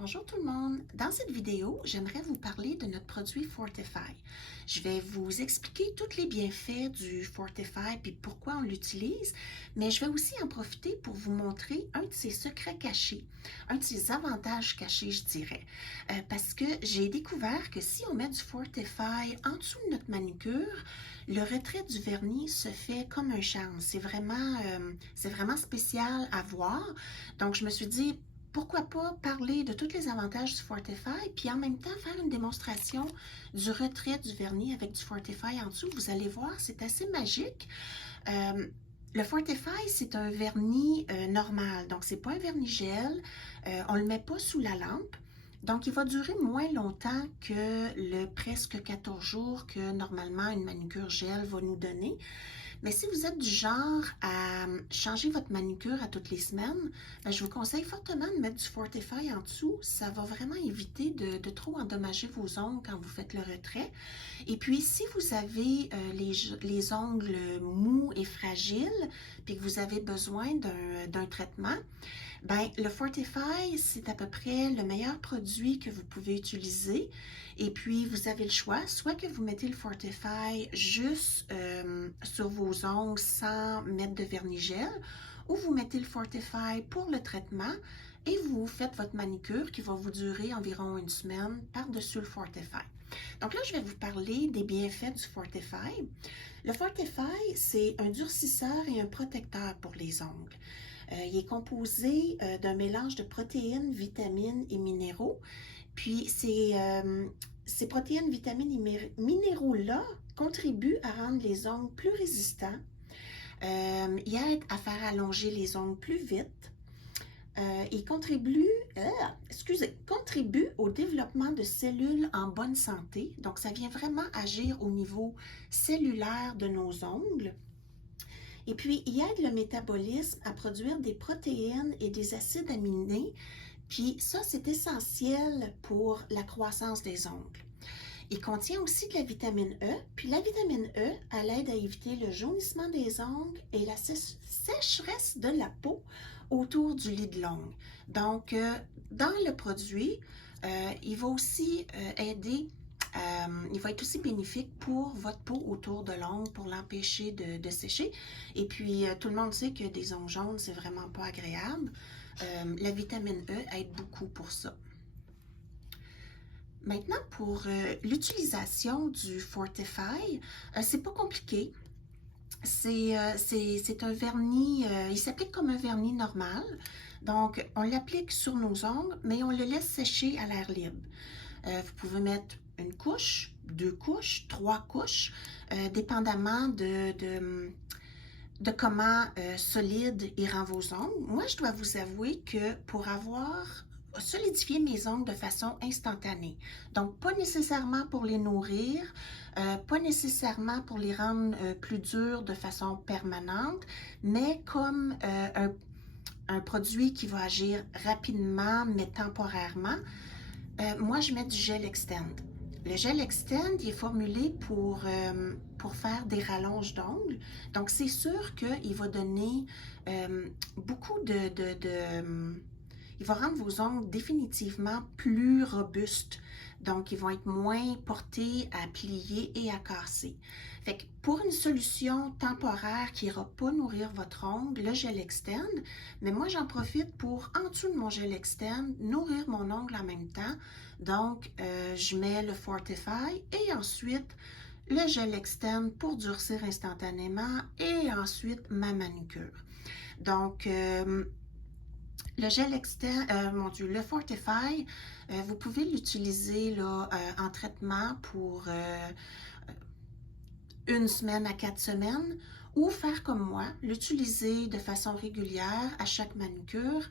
Bonjour tout le monde! Dans cette vidéo, j'aimerais vous parler de notre produit Fortify. Je vais vous expliquer tous les bienfaits du Fortify et pourquoi on l'utilise, mais je vais aussi en profiter pour vous montrer un de ses secrets cachés, un de ses avantages cachés, je dirais. Parce que j'ai découvert que si on met du Fortify en dessous de notre manucure, le retrait du vernis se fait comme un charme. C'est vraiment spécial à voir. Donc, je me suis dit, pourquoi pas parler de tous les avantages du Fortify, puis en même temps faire une démonstration du retrait du vernis avec du Fortify en dessous. Vous allez voir, c'est assez magique. Le Fortify, c'est un vernis normal, donc c'est pas un vernis gel. On ne le met pas sous la lampe. Donc, il va durer moins longtemps que le presque 14 jours que normalement une manucure gel va nous donner. Mais si vous êtes du genre à changer votre manucure à toutes les semaines, je vous conseille fortement de mettre du Fortify en dessous. Ça va vraiment éviter de trop endommager vos ongles quand vous faites le retrait. Et puis, si vous avez les ongles mous et fragiles, puis que vous avez besoin d'un traitement, le Fortify, c'est à peu près le meilleur produit que vous pouvez utiliser. Et puis, vous avez le choix, soit que vous mettez le Fortify juste sur vos ongles sans mettre de vernis gel, ou vous mettez le Fortify pour le traitement et vous faites votre manicure qui va vous durer environ une semaine par-dessus le Fortify. Donc là, je vais vous parler des bienfaits du Fortify. Le Fortify, c'est un durcisseur et un protecteur pour les ongles. Il est composé d'un mélange de protéines, vitamines et minéraux. Puis ces protéines, vitamines et minéraux-là contribuent à rendre les ongles plus résistants. Il aide à faire allonger les ongles plus vite. Il contribue au développement de cellules en bonne santé. Donc, ça vient vraiment agir au niveau cellulaire de nos ongles. Et puis, il aide le métabolisme à produire des protéines et des acides aminés. Puis ça, c'est essentiel pour la croissance des ongles. Il contient aussi de la vitamine E. Puis la vitamine E, elle aide à éviter le jaunissement des ongles et la sécheresse de la peau autour du lit de l'ongle. Donc, dans le produit, il va aussi aider. Il va être aussi bénéfique pour votre peau autour de l'ongle pour l'empêcher de sécher. Et puis, tout le monde sait que des ongles jaunes, c'est vraiment pas agréable. La vitamine E aide beaucoup pour ça. Maintenant, pour l'utilisation du Fortify, c'est pas compliqué. C'est un vernis, il s'applique comme un vernis normal. Donc, on l'applique sur nos ongles, mais on le laisse sécher à l'air libre. Vous pouvez mettre une couche, 2 couches, 3 couches, dépendamment de comment solide il rend vos ongles. Moi, je dois vous avouer que pour avoir solidifié mes ongles de façon instantanée, donc pas nécessairement pour les nourrir, pas nécessairement pour les rendre plus durs de façon permanente, mais comme un produit qui va agir rapidement, mais temporairement, moi, je mets du gel Extend. Le gel Extend, il est formulé pour faire des rallonges d'ongles. Donc, c'est sûr qu'il va donner beaucoup il va rendre vos ongles définitivement plus robustes. Donc, ils vont être moins portés à plier et à casser. Fait que pour une solution temporaire qui n'ira pas nourrir votre ongle, le gel Extend, mais moi, j'en profite pour, en dessous de mon gel Extend, nourrir mon ongle en même temps. Donc, je mets le Fortify et ensuite le gel Extend pour durcir instantanément et ensuite ma manucure. Donc, le gel Extend, le Fortify, vous pouvez l'utiliser en traitement pour une semaine à 4 semaines ou faire comme moi, l'utiliser de façon régulière à chaque manucure.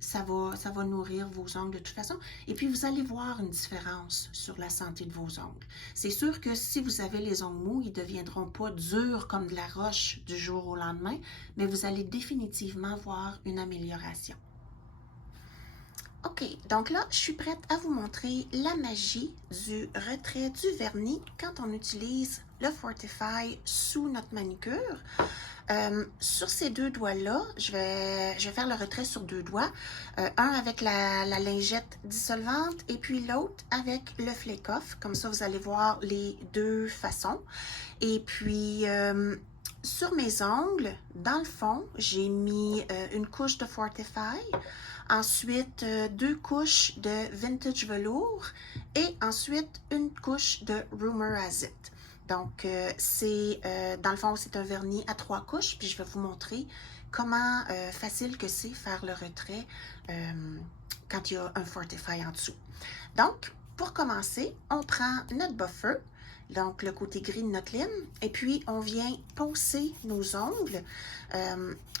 Ça va nourrir vos ongles de toute façon. Et puis, vous allez voir une différence sur la santé de vos ongles. C'est sûr que si vous avez les ongles mous, ils ne deviendront pas durs comme de la roche du jour au lendemain, mais vous allez définitivement voir une amélioration. OK, donc là, je suis prête à vous montrer la magie du retrait du vernis quand on utilise le Fortify sous notre manucure. Sur ces deux doigts-là, je vais faire le retrait sur deux doigts. Un avec la lingette dissolvante et puis l'autre avec le flake-off. Comme ça, vous allez voir les deux façons. Et puis, sur mes ongles, dans le fond, j'ai mis une couche de Fortify. Ensuite, deux couches de Vintage Velours et ensuite une couche de Rumor Has It. Donc, dans le fond, c'est un vernis à 3 couches, puis je vais vous montrer comment facile que c'est faire le retrait quand il y a un Fortify en dessous. Donc, pour commencer, on prend notre buffer, donc le côté gris de notre lime, et puis on vient poncer nos ongles.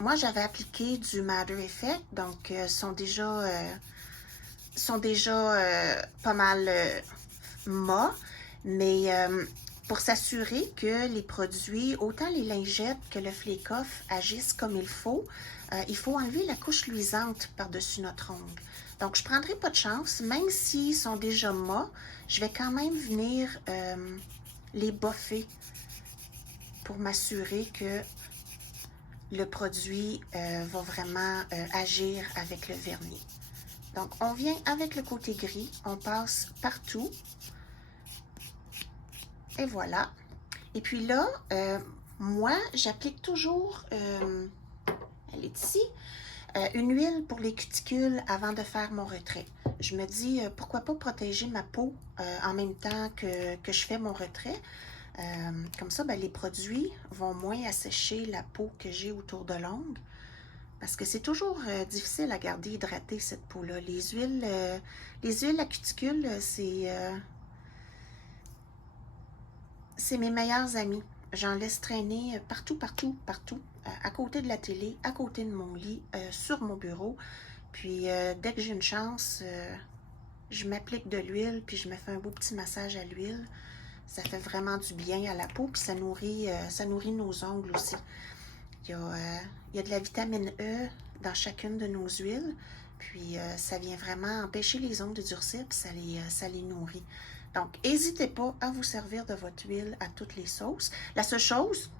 Moi, j'avais appliqué du Matter Effect, donc sont déjà pas mal mat, mais pour s'assurer que les produits, autant les lingettes que le flake-off, agissent comme il faut enlever la couche luisante par-dessus notre ongle. Donc, je ne prendrai pas de chance, même s'ils sont déjà mat, je vais quand même venir les boffer pour m'assurer que le produit va vraiment agir avec le vernis. Donc, on vient avec le côté gris, on passe partout. Et voilà. Et puis là, moi, j'applique toujours, elle est ici, une huile pour les cuticules avant de faire mon retrait. Je me dis, pourquoi pas protéger ma peau en même temps que je fais mon retrait. Comme ça, ben, les produits vont moins assécher la peau que j'ai autour de l'ongle. Parce que c'est toujours difficile à garder hydratée, cette peau-là. Les huiles à cuticule, c'est mes meilleurs amis. J'en laisse traîner partout, à côté de la télé, à côté de mon lit, sur mon bureau. Puis, dès que j'ai une chance, je m'applique de l'huile, puis je me fais un beau petit massage à l'huile. Ça fait vraiment du bien à la peau, puis ça nourrit nos ongles aussi. Il y a de la vitamine E dans chacune de nos huiles, puis ça vient vraiment empêcher les ongles de durcir, puis ça les nourrit. Donc, n'hésitez pas à vous servir de votre huile à toutes les sauces. La seule chose,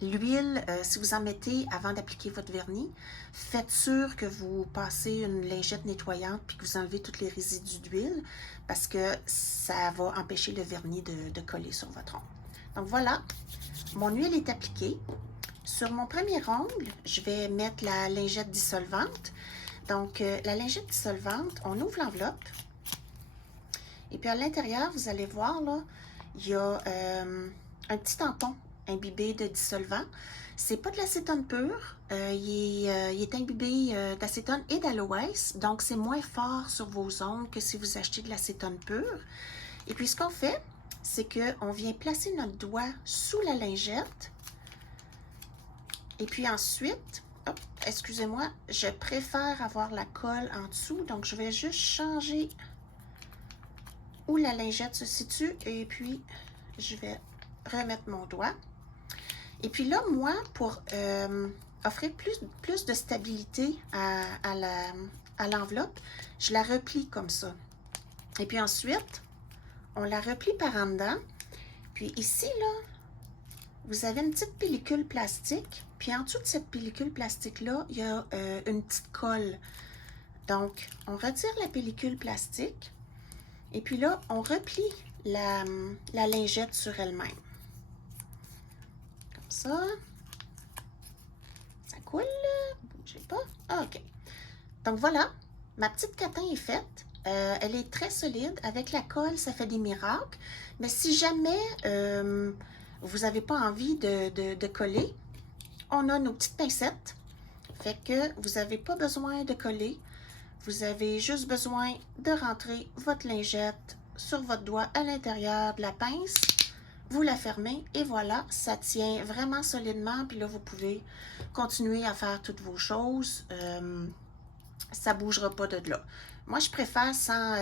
l'huile, si vous en mettez avant d'appliquer votre vernis, faites sûr que vous passez une lingette nettoyante puis que vous enlevez tous les résidus d'huile parce que ça va empêcher le vernis de coller sur votre ongle. Donc voilà, mon huile est appliquée. Sur mon premier ongle, je vais mettre la lingette dissolvante. Donc, la lingette dissolvante, on ouvre l'enveloppe. Et puis à l'intérieur, vous allez voir, là, il y a un petit tampon imbibé de dissolvant. C'est pas de l'acétone pur, il est imbibé d'acétone et d'aloès, donc c'est moins fort sur vos ongles que si vous achetez de l'acétone pur. Et puis ce qu'on fait, c'est qu'on vient placer notre doigt sous la lingette. Et puis ensuite, excusez-moi, je préfère avoir la colle en dessous, donc je vais juste changer où la lingette se situe et puis je vais remettre mon doigt. Et puis là, moi, pour offrir plus de stabilité à l'enveloppe, je la replie comme ça. Et puis ensuite, on la replie par en dedans. Puis ici, là, vous avez une petite pellicule plastique. Puis en dessous de cette pellicule plastique-là, il y a une petite colle. Donc, on retire la pellicule plastique. Et puis là, on replie la lingette sur elle-même. Comme ça. Ça coule. Bougez pas. Ah, OK. Donc voilà, ma petite catin est faite. Elle est très solide. Avec la colle, ça fait des miracles. Mais si jamais vous n'avez pas envie de coller, on a nos petites pincettes. Fait que vous n'avez pas besoin de coller. Vous avez juste besoin de rentrer votre lingette sur votre doigt à l'intérieur de la pince. Vous la fermez et voilà, ça tient vraiment solidement. Puis là, vous pouvez continuer à faire toutes vos choses. Ça ne bougera pas de là. Moi, je préfère sans...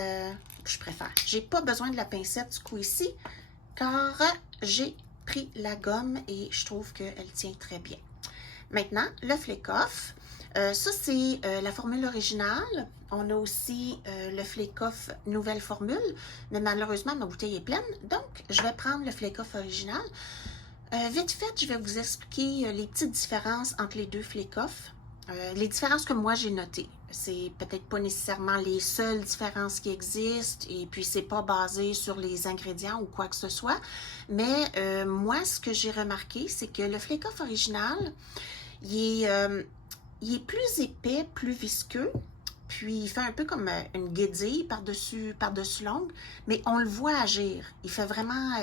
j'ai pas besoin de la pincette du coup ici, car j'ai pris la gomme et je trouve qu'elle tient très bien. Maintenant, le flake-off. Ça, c'est la formule originale. On a aussi le Flake-Off nouvelle formule, mais malheureusement, ma bouteille est pleine, donc je vais prendre le Flake-Off original. Vite fait, je vais vous expliquer les petites différences entre les deux Flake-Off. Les différences que moi j'ai notées. C'est peut-être pas nécessairement les seules différences qui existent et puis c'est pas basé sur les ingrédients ou quoi que ce soit. Mais moi, ce que j'ai remarqué, c'est que le Flake-Off original, il est plus épais, plus visqueux. Puis il fait un peu comme une guédille par-dessus l'ongle, mais on le voit agir. Il fait vraiment,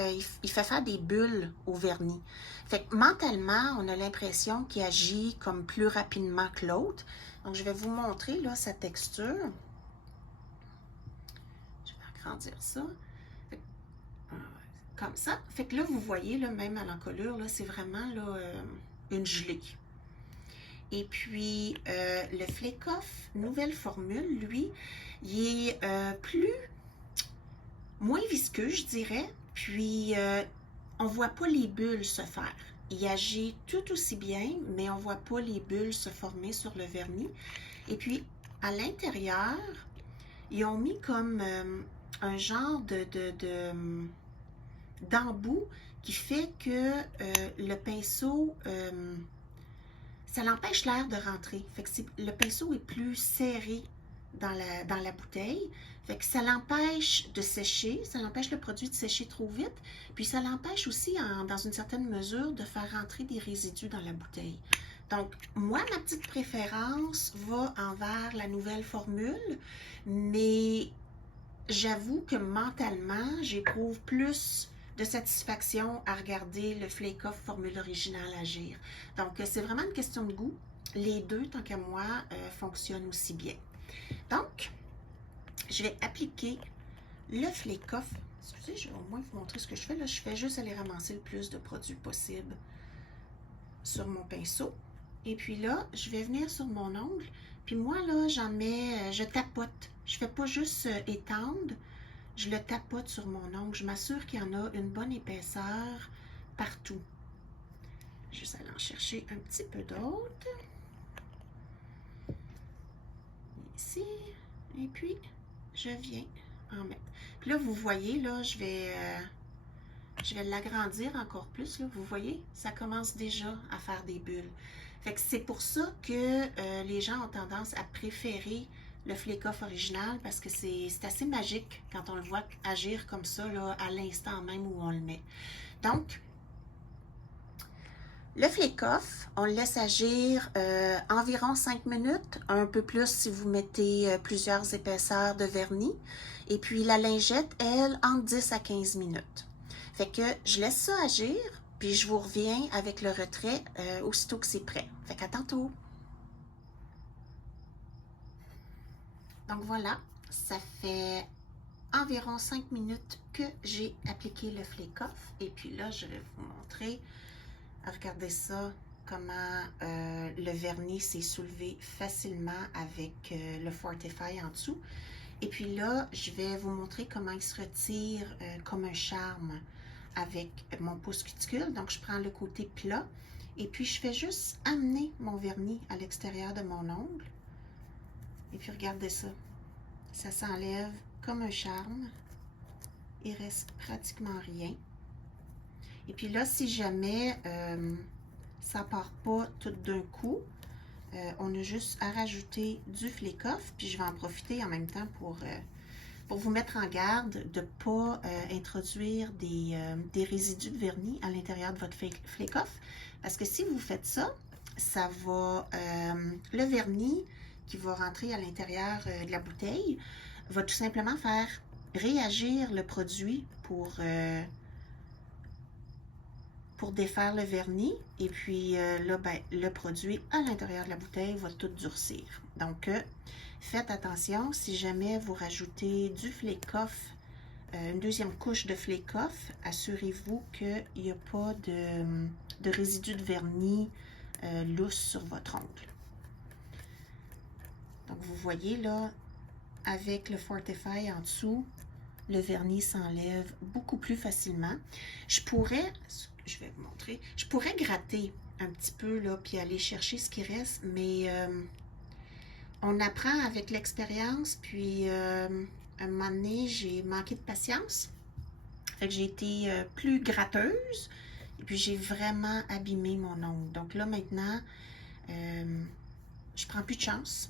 il fait faire des bulles au vernis. Fait que mentalement, on a l'impression qu'il agit comme plus rapidement que l'autre. Donc je vais vous montrer là sa texture. Je vais agrandir ça. Fait que, comme ça. Fait que là, vous voyez, là, même à l'encolure, là, c'est vraiment là, une gelée. Et puis, le Flake-Off, nouvelle formule, lui, il est moins visqueux, je dirais. Puis, on ne voit pas les bulles se faire. Il agit tout aussi bien, mais on ne voit pas les bulles se former sur le vernis. Et puis, à l'intérieur, ils ont mis comme un genre d'embout qui fait que le pinceau... ça l'empêche l'air de rentrer. Fait que le pinceau est plus serré dans la bouteille. Fait que ça l'empêche de sécher, ça l'empêche le produit de sécher trop vite, puis ça l'empêche aussi, dans une certaine mesure, de faire rentrer des résidus dans la bouteille. Donc, moi, ma petite préférence va envers la nouvelle formule, mais j'avoue que mentalement, j'éprouve plus de satisfaction à regarder le Flake-Off formule originale agir. Donc, c'est vraiment une question de goût. Les deux, tant qu'à moi, fonctionnent aussi bien. Donc, je vais appliquer le Flake-Off. Excusez, je vais au moins vous montrer ce que je fais. Là, je fais juste aller ramasser le plus de produits possible sur mon pinceau. Et puis là, je vais venir sur mon ongle. Puis moi, là, j'en mets, je tapote. Je ne fais pas juste étendre. Je le tapote sur mon ongle. Je m'assure qu'il y en a une bonne épaisseur partout. Juste aller en chercher un petit peu d'autre. Ici. Et puis, je viens en mettre. Puis là, vous voyez, là, je vais l'agrandir encore plus. Là. Vous voyez, ça commence déjà à faire des bulles. Fait que c'est pour ça que les gens ont tendance à préférer le Flake-Off original parce que c'est assez magique quand on le voit agir comme ça là, à l'instant même où on le met. Donc, le Flake-Off, on le laisse agir environ 5 minutes, un peu plus si vous mettez plusieurs épaisseurs de vernis. Et puis la lingette, elle, entre 10 à 15 minutes. Fait que je laisse ça agir, puis je vous reviens avec le retrait aussitôt que c'est prêt. Fait qu'à tantôt! Donc voilà, ça fait environ 5 minutes que j'ai appliqué le Flake-Off. Et puis là, je vais vous montrer, regardez ça, comment le vernis s'est soulevé facilement avec le Fortify en dessous. Et puis là, je vais vous montrer comment il se retire comme un charme avec mon pouce cuticule. Donc, je prends le côté plat et puis je fais juste amener mon vernis à l'extérieur de mon ongle. Et puis, regardez ça. Ça s'enlève comme un charme. Il reste pratiquement rien. Et puis là, si jamais ça part pas tout d'un coup, on a juste à rajouter du Flake-Off. Puis je vais en profiter en même temps pour vous mettre en garde de ne pas introduire des résidus de vernis à l'intérieur de votre Flake-Off. Parce que si vous faites ça, ça va, le vernis qui va rentrer à l'intérieur de la bouteille va tout simplement faire réagir le produit pour défaire le vernis. Et puis là, ben, le produit à l'intérieur de la bouteille va tout durcir. Donc, faites attention, si jamais vous rajoutez du Flake-Off, une deuxième couche de Flake-Off, assurez-vous qu'il n'y a pas de résidus de vernis lousse sur votre ongle. Donc, vous voyez là, avec le Fortify en dessous, le vernis s'enlève beaucoup plus facilement. Je vais vous montrer, je pourrais gratter un petit peu là, puis aller chercher ce qui reste, mais On apprend avec l'expérience, puis un moment donné, j'ai manqué de patience. Fait que j'ai été plus gratteuse, et puis j'ai vraiment abîmé mon ongle. Donc là, maintenant, je prends plus de chance.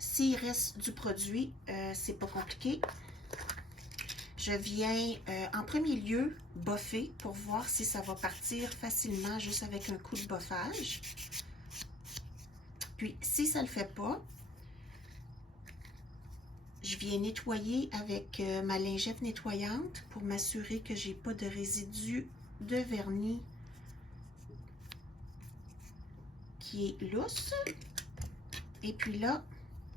S'il reste du produit, c'est pas compliqué. Je viens en premier lieu boffer pour voir si ça va partir facilement juste avec un coup de boffage. Puis si ça ne le fait pas, je viens nettoyer avec ma lingette nettoyante pour m'assurer que j'ai pas de résidus de vernis qui est lousse. Et puis là,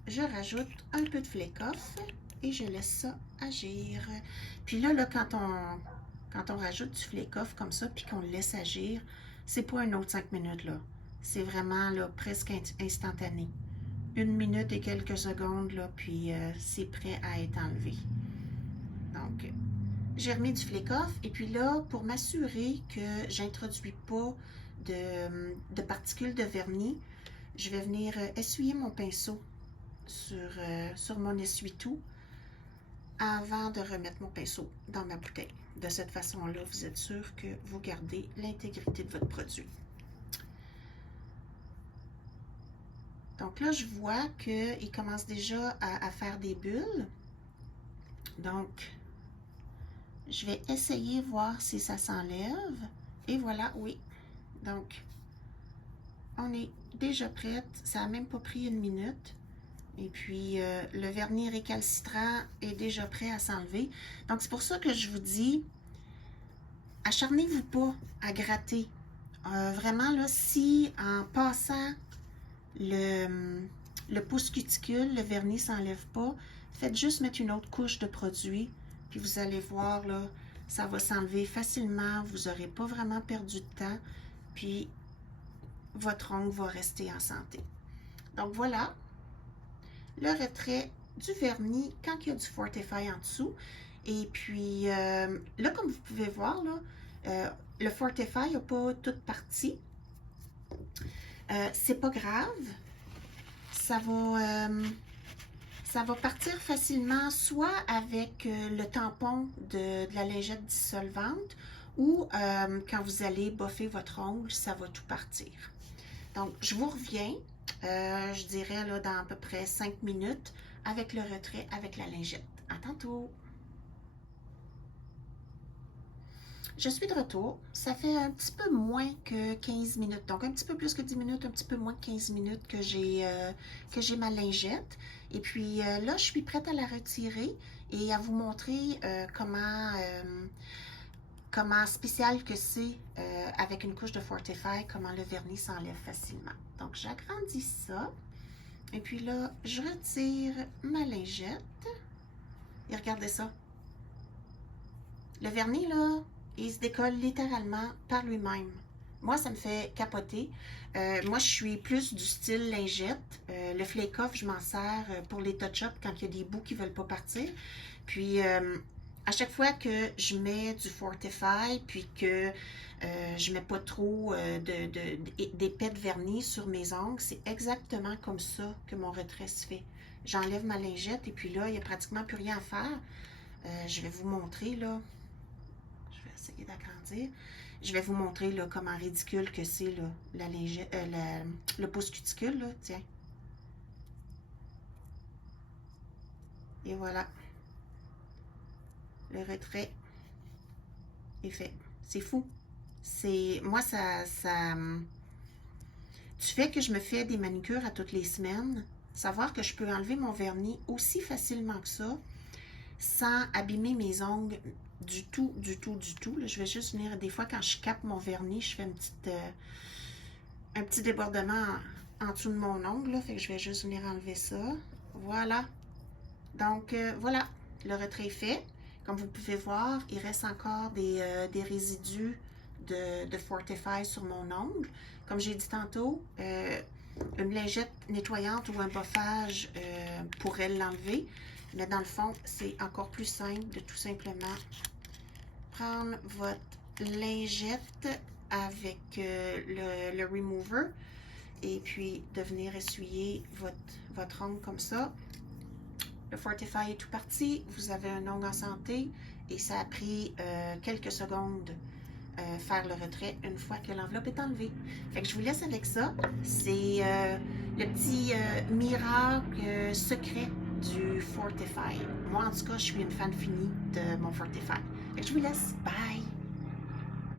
je rajoute un peu de flake-off et je laisse ça agir. Puis là, quand on rajoute du flake-off comme ça, puis qu'on le laisse agir, c'est pas un autre 5 minutes, là. C'est vraiment là, presque instantané. 1 minute et quelques secondes, là, puis c'est prêt à être enlevé. Donc, j'ai remis du flake-off, et puis là, pour m'assurer que j'introduis pas de particules de vernis, je vais venir essuyer mon pinceau sur mon essuie-tout avant de remettre mon pinceau dans ma bouteille. De cette façon-là, vous êtes sûr que vous gardez l'intégrité de votre produit. Donc là, je vois qu'il commence déjà à faire des bulles. Donc, je vais essayer voir si ça s'enlève. Et voilà, oui. Donc, on est déjà prête. Ça n'a même pas pris 1 minute. Et puis, le vernis récalcitrant est déjà prêt à s'enlever. Donc, c'est pour ça que je vous dis, acharnez-vous pas à gratter. Vraiment, là, si en passant le pouce cuticule, le vernis ne s'enlève pas, faites juste mettre une autre couche de produit, puis vous allez voir, là, ça va s'enlever facilement, vous n'aurez pas vraiment perdu de temps, puis votre ongle va rester en santé. Donc voilà, le retrait du vernis quand il y a du Fortify en dessous. Et puis là, comme vous pouvez voir, là, le Fortify n'a pas toute partie. C'est pas grave. Ça va partir facilement, soit avec le tampon de la lingette dissolvante, ou quand vous allez boffer votre ongle, ça va tout partir. Donc, je vous reviens, je dirais là, dans à peu près 5 minutes, avec le retrait avec la lingette. À tantôt! Je suis de retour. Ça fait un petit peu moins que 15 minutes, donc un petit peu plus que 10 minutes, un petit peu moins que 15 minutes que j'ai ma lingette. Et puis là, je suis prête à la retirer et à vous montrer comment spécial que c'est avec une couche de Fortify, comment le vernis s'enlève facilement. Donc, j'agrandis ça. Et puis là, je retire ma lingette. Et regardez ça. Le vernis, là, il se décolle littéralement par lui-même. Moi, ça me fait capoter. Moi, je suis plus du style lingette. Le flake-off, je m'en sers pour les touch-up quand il y a des bouts qui ne veulent pas partir. Puis, à chaque fois que je mets du Fortify, puis que je ne mets pas trop d'épais de vernis sur mes ongles, c'est exactement comme ça que mon retrait se fait. J'enlève ma lingette et puis là, il n'y a pratiquement plus rien à faire. Je vais vous montrer, là. Je vais essayer d'agrandir. Je vais vous montrer là, comment ridicule que c'est le pouce cuticule, là. Tiens. Et voilà. Le retrait est fait. C'est fou. Moi, du fait que je me fais des manicures à toutes les semaines, savoir que je peux enlever mon vernis aussi facilement que ça, sans abîmer mes ongles du tout, du tout, du tout. Là, je vais juste venir, des fois, quand je capte mon vernis, je fais un petit débordement en dessous de mon ongle. Là, fait que je vais juste venir enlever ça. Voilà. Donc, voilà. Le retrait est fait. Comme vous pouvez voir, il reste encore des résidus de Fortify sur mon ongle. Comme j'ai dit tantôt, une lingette nettoyante ou un boffage pourrait l'enlever. Mais dans le fond, c'est encore plus simple de tout simplement prendre votre lingette avec le remover et puis de venir essuyer votre ongle comme ça. Le Fortify est tout parti, vous avez un ongle en santé et ça a pris quelques secondes faire le retrait une fois que l'enveloppe est enlevée. Fait que je vous laisse avec ça. C'est le petit miracle secret du Fortify. Moi, en tout cas, je suis une fan finie de mon Fortify. Fait que je vous laisse. Bye!